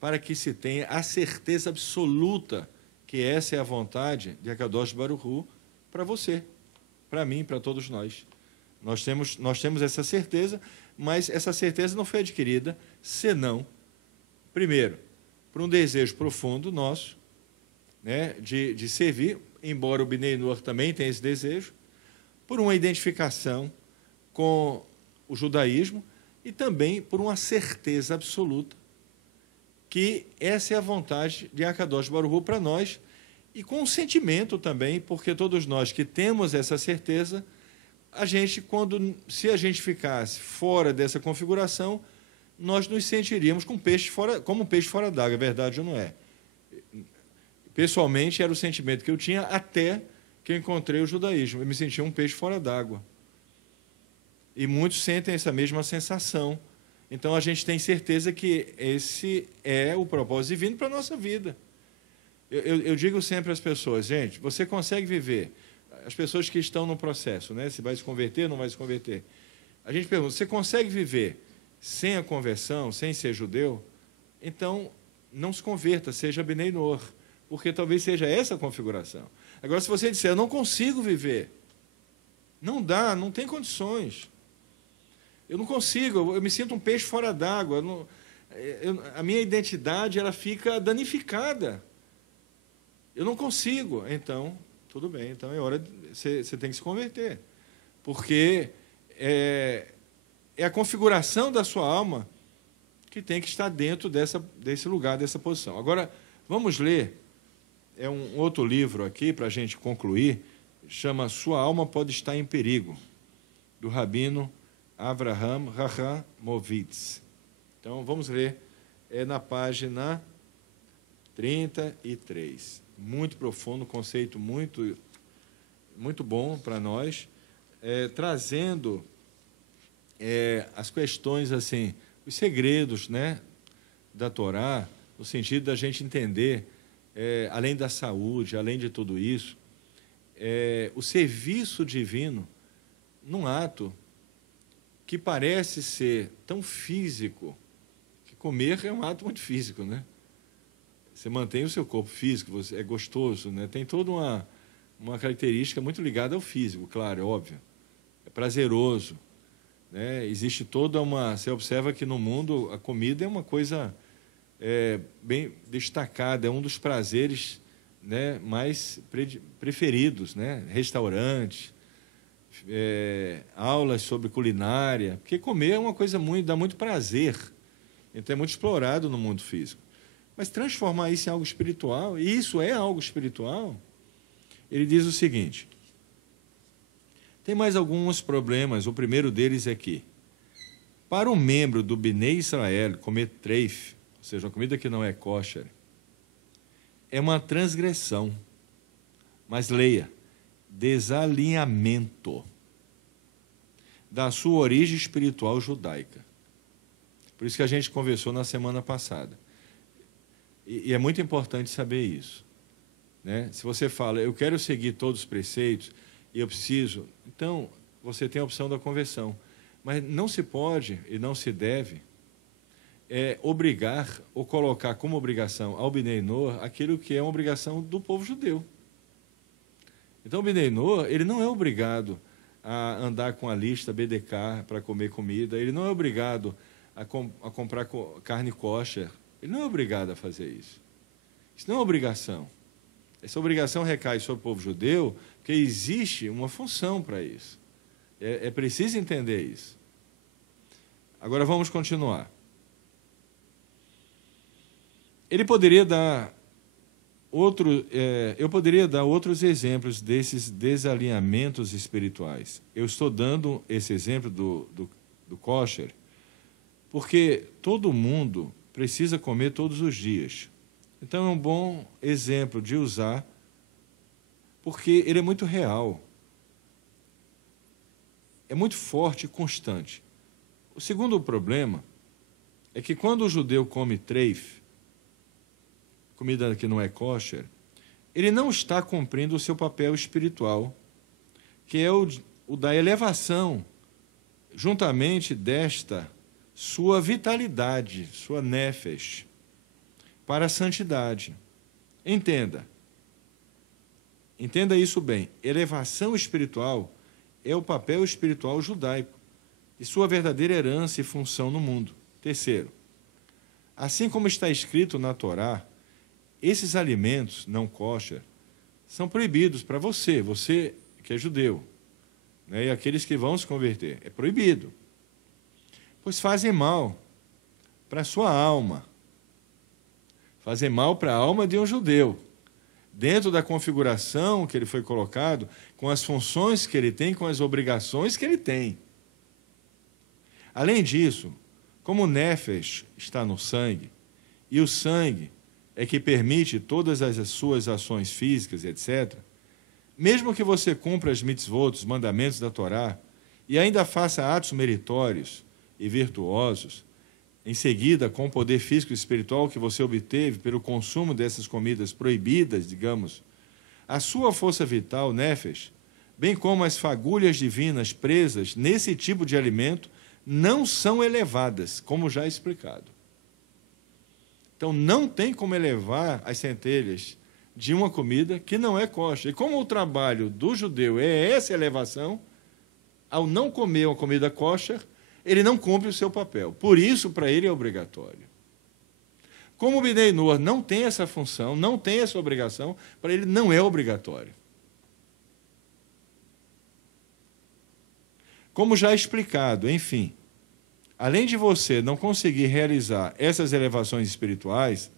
para que se tenha a certeza absoluta que essa é a vontade de Akadosh Baruch Hu para você, para mim, para todos nós. Nós temos essa certeza, mas essa certeza não foi adquirida senão, primeiro, por um desejo profundo nosso, né, de servir, embora o Bnei Noach também tenha esse desejo, por uma identificação com o judaísmo e também por uma certeza absoluta que essa é a vontade de Akadosh Baruch Hu para nós, e com um sentimento também, porque todos nós que temos essa certeza, se a gente ficasse fora dessa configuração, nós nos sentiríamos como um peixe fora d'água, é verdade ou não é? Pessoalmente, era o sentimento que eu tinha até que eu encontrei o judaísmo. Eu me sentia um peixe fora d'água. E muitos sentem essa mesma sensação. Então, a gente tem certeza que esse é o propósito divino para a nossa vida. Eu digo sempre às pessoas: gente, você consegue viver, as pessoas que estão no processo, né, se vai se converter ou não vai se converter, a gente pergunta: você consegue viver sem a conversão, sem ser judeu? Então, não se converta, seja Bnei Noach, porque talvez seja essa a configuração. Agora, se você disser: eu não consigo viver, não dá, não tem condições, eu não consigo, eu me sinto um peixe fora d'água, a minha identidade ela fica danificada, eu não consigo. Então, tudo bem, então é hora você tem que se converter, porque é a configuração da sua alma que tem que estar dentro desse lugar, dessa posição. Agora, Vamos ler, é um outro livro aqui, para a gente concluir, chama Sua Alma Pode Estar em Perigo, do rabino Avraham Rahamovitz. Então, vamos ler, é na página 33. Muito profundo, conceito muito bom para nós, trazendo as questões, assim, os segredos, né, da Torá, no sentido da gente entender, além da saúde, além de tudo isso, o serviço divino num ato que parece ser tão físico, que comer é um ato muito físico, né? Você mantém o seu corpo físico, é gostoso, né? Tem toda uma característica muito ligada ao físico, claro, é óbvio. É prazeroso, né? Existe toda uma... Você observa que no mundo a comida é uma coisa bem destacada, é um dos prazeres, né, mais preferidos, né? Restaurantes, aulas sobre culinária, porque comer é uma coisa dá muito prazer, então é muito explorado no mundo físico. Mas transformar isso em algo espiritual, e isso é algo espiritual, ele diz o seguinte: tem mais alguns problemas. O primeiro deles é que, para um membro do Bnei Israel comer treif, ou seja, uma comida que não é kosher, é uma transgressão. Mas leia, desalinhamento da sua origem espiritual judaica. Por isso que a gente conversou na semana passada. E é muito importante saber isso, né? Se você fala, eu quero seguir todos os preceitos e eu preciso, então você tem a opção da conversão. Mas não se pode e não se deve obrigar ou colocar como obrigação ao Bnei Noach aquilo que é uma obrigação do povo judeu. Então o Bnei Noach, ele não é obrigado a andar com a lista BDK para comer comida, ele não é obrigado a comprar carne kosher. Ele não é obrigado a fazer isso. Isso não é obrigação. Essa obrigação recai sobre o povo judeu, porque existe uma função para isso. É preciso entender isso. Agora vamos continuar. Ele poderia dar eu poderia dar outros exemplos desses desalinhamentos espirituais. Eu estou dando esse exemplo do kosher, porque todo mundo precisa comer todos os dias. Então, é um bom exemplo de usar, porque ele é muito real. É muito forte e constante. O segundo problema é que quando o judeu come treif, comida que não é kosher, ele não está cumprindo o seu papel espiritual, que é o da elevação, juntamente desta sua vitalidade, sua nefesh, para a santidade. Entenda isso bem. Elevação espiritual é o papel espiritual judaico e sua verdadeira herança e função no mundo. Terceiro, assim como está escrito na Torá, esses alimentos não kosher são proibidos para você que é judeu, né, e aqueles que vão se converter. É proibido, pois fazem mal para a sua alma. Fazem mal para a alma de um judeu, dentro da configuração que ele foi colocado, com as funções que ele tem, com as obrigações que ele tem. Além disso, como o nefesh está no sangue, e o sangue é que permite todas as suas ações físicas, etc., mesmo que você cumpra as mitzvot, os mandamentos da Torá, e ainda faça atos meritórios e virtuosos, em seguida, com o poder físico e espiritual que você obteve pelo consumo dessas comidas proibidas, digamos, a sua força vital, nefesh, bem como as fagulhas divinas presas nesse tipo de alimento, não são elevadas, como já explicado. Então, não tem como elevar as centelhas de uma comida que não é kosher. E como o trabalho do judeu é essa elevação, ao não comer uma comida kosher, ele não cumpre o seu papel. Por isso, para ele é obrigatório. Como o Bnei Noach não tem essa função, não tem essa obrigação, para ele não é obrigatório. Como já explicado, enfim, além de você não conseguir realizar essas elevações espirituais,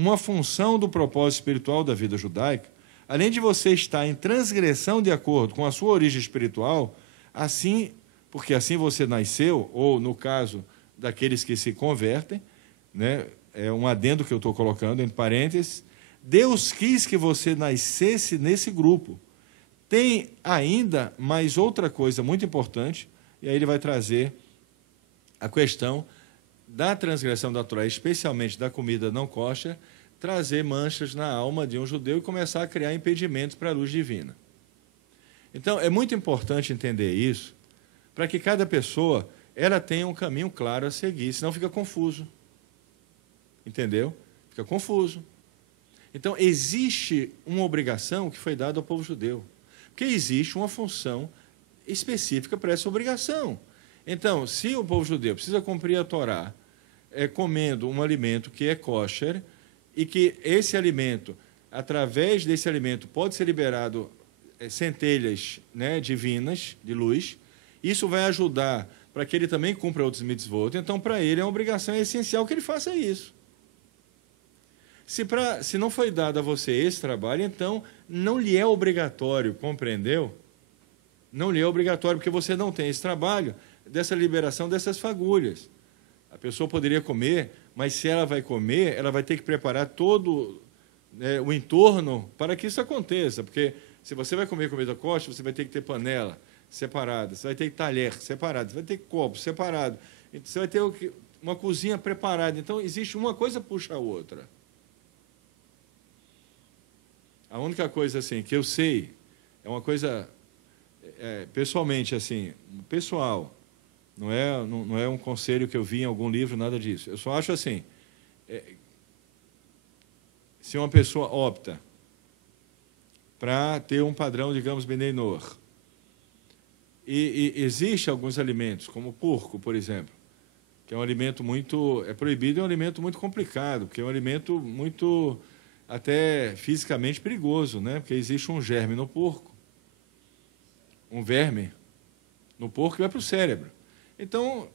uma função do propósito espiritual da vida judaica, além de você estar em transgressão de acordo com a sua origem espiritual, assim, porque assim você nasceu, ou no caso daqueles que se convertem, né, é um adendo que eu estou colocando entre parênteses, Deus quis que você nascesse nesse grupo. Tem ainda mais outra coisa muito importante, e aí ele vai trazer a questão da transgressão da Torá, especialmente da comida não kosher, trazer manchas na alma de um judeu e começar a criar impedimentos para a luz divina. Então, é muito importante entender isso, para que cada pessoa ela tenha um caminho claro a seguir, senão fica confuso. Entendeu? Fica confuso. Então, existe uma obrigação que foi dada ao povo judeu, porque existe uma função específica para essa obrigação. Então, se o povo judeu precisa cumprir a Torá comendo um alimento que é kosher, e que esse alimento, através desse alimento, pode ser liberado centelhas, né, divinas, de luz, isso vai ajudar para que ele também cumpra outros mitzvot. Então, para ele, é uma obrigação essencial que ele faça isso. Se não foi dado a você esse trabalho, então não lhe é obrigatório, compreendeu? Não lhe é obrigatório, porque você não tem esse trabalho dessa liberação dessas fagulhas. A pessoa poderia comer, mas se ela vai comer, ela vai ter que preparar todo o entorno para que isso aconteça. Porque se você vai comer comida kosher, você vai ter que ter panela separada, você vai ter talher separado, você vai ter copo separado, você vai ter uma cozinha preparada. Então, existe uma coisa puxa a outra. A única coisa assim que eu sei é uma coisa pessoalmente assim, pessoal, não é um conselho que eu vi em algum livro, nada disso. Eu só acho assim, se uma pessoa opta para ter um padrão, digamos, Bnei Noach, e existe alguns alimentos, como o porco, por exemplo, que é um alimento muito proibido, é um alimento muito complicado, porque é um alimento muito até fisicamente perigoso, né? Porque existe um germe no porco, um verme no porco que vai para o cérebro. Então,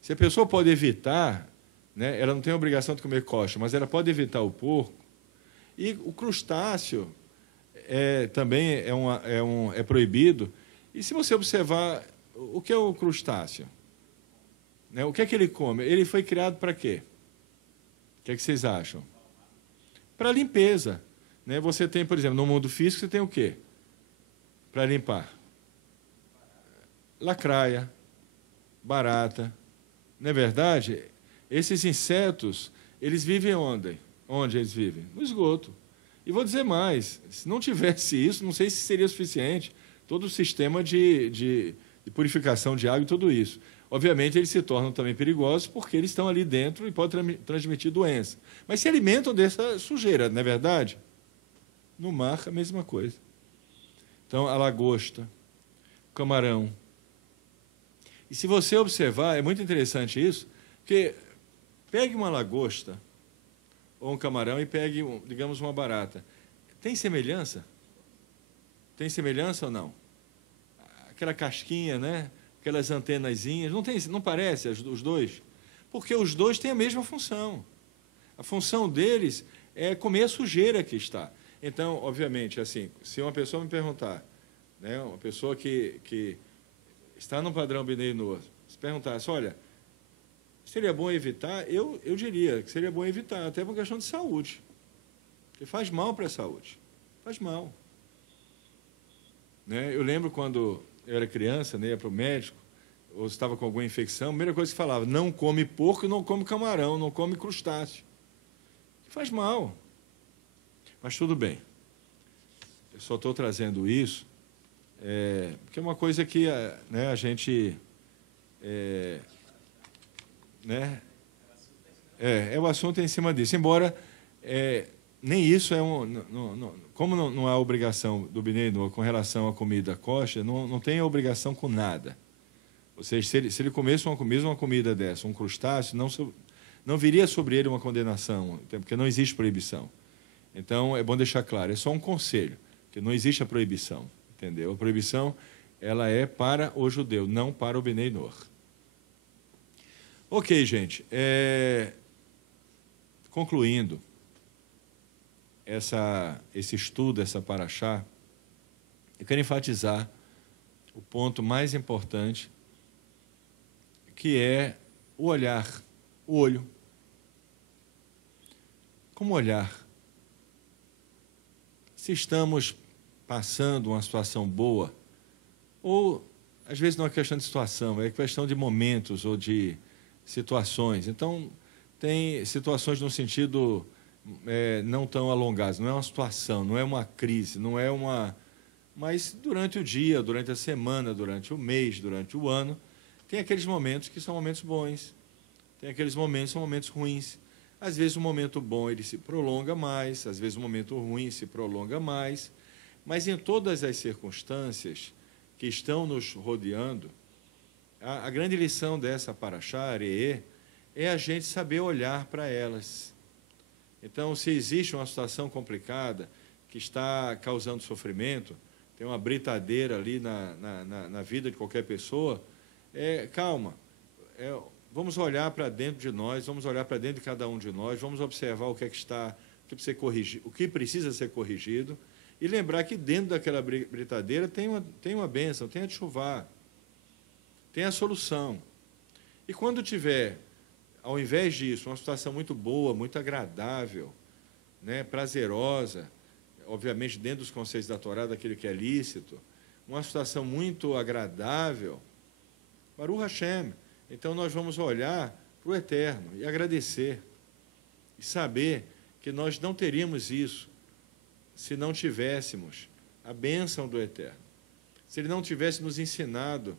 se a pessoa pode evitar, né, ela não tem a obrigação de comer kosher, mas ela pode evitar o porco. E o crustáceo também é proibido. E se você observar, o que é o crustáceo? Né, o que é que ele come? Ele foi criado para quê? O que é que vocês acham? Para limpeza. Né? Você tem, por exemplo, no mundo físico, você tem o quê? Para limpar? Lacraia, barata. Não é verdade? Esses insetos, eles vivem onde? Onde eles vivem? No esgoto. E vou dizer mais, se não tivesse isso, não sei se seria suficiente, todo o sistema de purificação de água e tudo isso. Obviamente, eles se tornam também perigosos porque eles estão ali dentro e podem transmitir doença. Mas se alimentam dessa sujeira, não é verdade? No mar, a mesma coisa. Então, a lagosta, o camarão. E se você observar, é muito interessante isso, porque pegue uma lagosta ou um camarão e pegue, digamos, uma barata. Tem semelhança? Tem semelhança ou não? Aquela casquinha, né? Aquelas antenazinhas, não parece os dois? Porque os dois têm a mesma função. A função deles é comer a sujeira que está. Então, obviamente, assim, se uma pessoa me perguntar, né, uma pessoa que está no padrão Bnei Noach, se perguntasse, olha, seria bom evitar? Eu diria que seria bom evitar, até por questão de saúde. Porque faz mal para a saúde. Faz mal. Né? Eu lembro quando eu era criança, né, ia para o médico, ou estava com alguma infecção, a primeira coisa que falava, não come porco, não come camarão, não come crustáceo. Faz mal. Mas tudo bem. Eu só estou trazendo isso, porque é uma coisa que né, a gente... né, o assunto é em cima disso. Embora nem isso é como não há obrigação do Bnei Noach com relação à comida kosher, não tem obrigação com nada. Ou seja, se ele comesse uma comida dessa, um crustáceo, não viria sobre ele uma condenação, porque não existe proibição. Então, é bom deixar claro, é só um conselho, que não existe a proibição, entendeu? A proibição ela é para o judeu, não para o Bnei Noach. Ok, gente. concluindo esse estudo, essa paraxá, eu quero enfatizar o ponto mais importante, que é o olhar, o olho. Como olhar? Se estamos passando uma situação boa, ou às vezes não é questão de situação, é questão de momentos ou de situações. Então, tem situações no sentido não tão alongadas, não é uma situação, não é uma crise, não é uma... Mas durante o dia, durante a semana, durante o mês, durante o ano, tem aqueles momentos que são momentos bons, tem aqueles momentos que são momentos ruins. Às vezes o momento bom ele se prolonga mais, às vezes o momento ruim se prolonga mais, mas em todas as circunstâncias que estão nos rodeando, a grande lição dessa paraxá, Areê, é a gente saber olhar para elas. Então, se existe uma situação complicada que está causando sofrimento, tem uma britadeira ali na vida de qualquer pessoa, calma, vamos olhar para dentro de nós, vamos olhar para dentro de cada um de nós, vamos observar o que o que precisa ser corrigido, e lembrar que dentro daquela britadeira tem uma bênção, tem a tchuvá, tem a solução. E quando tiver, ao invés disso, uma situação muito boa, muito agradável, né, prazerosa, obviamente dentro dos conceitos da Torá, daquilo que é lícito, uma situação muito agradável, Baruch Hashem, então nós vamos olhar para o Eterno e agradecer, e saber que nós não teríamos isso se não tivéssemos a bênção do Eterno, se Ele não tivesse nos ensinado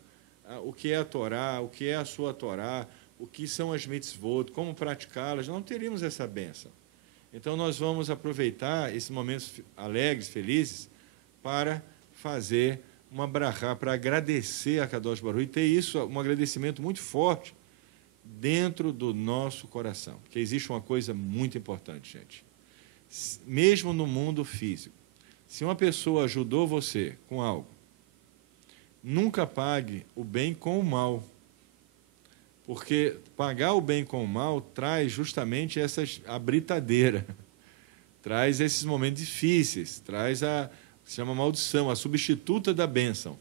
o que é a Torá, o que é a sua Torá, o que são as mitzvot, como praticá-las, não teríamos essa bênção. Então, nós vamos aproveitar esses momentos alegres, felizes, para fazer uma brachá, para agradecer a Kadosh Baruch Hu, e ter isso, um agradecimento muito forte dentro do nosso coração. Porque existe uma coisa muito importante, gente. Mesmo no mundo físico, se uma pessoa ajudou você com algo, nunca pague o bem com o mal. Porque pagar o bem com o mal traz justamente a britadeira, traz esses momentos difíceis, traz se chama maldição, a substituta da bênção.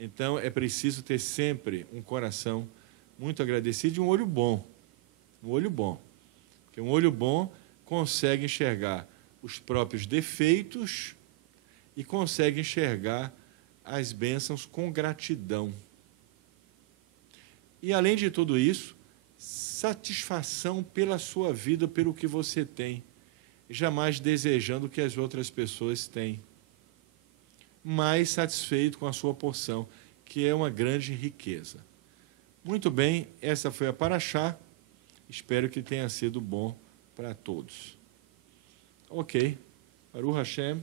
Então, é preciso ter sempre um coração muito agradecido e um olho bom. Um olho bom. Porque um olho bom consegue enxergar os próprios defeitos e consegue enxergar as bênçãos com gratidão. E, além de tudo isso, satisfação pela sua vida, pelo que você tem, jamais desejando o que as outras pessoas têm, mas satisfeito com a sua porção, que é uma grande riqueza. Muito bem, essa foi a paraxá, espero que tenha sido bom para todos. Ok, Baruch Hashem.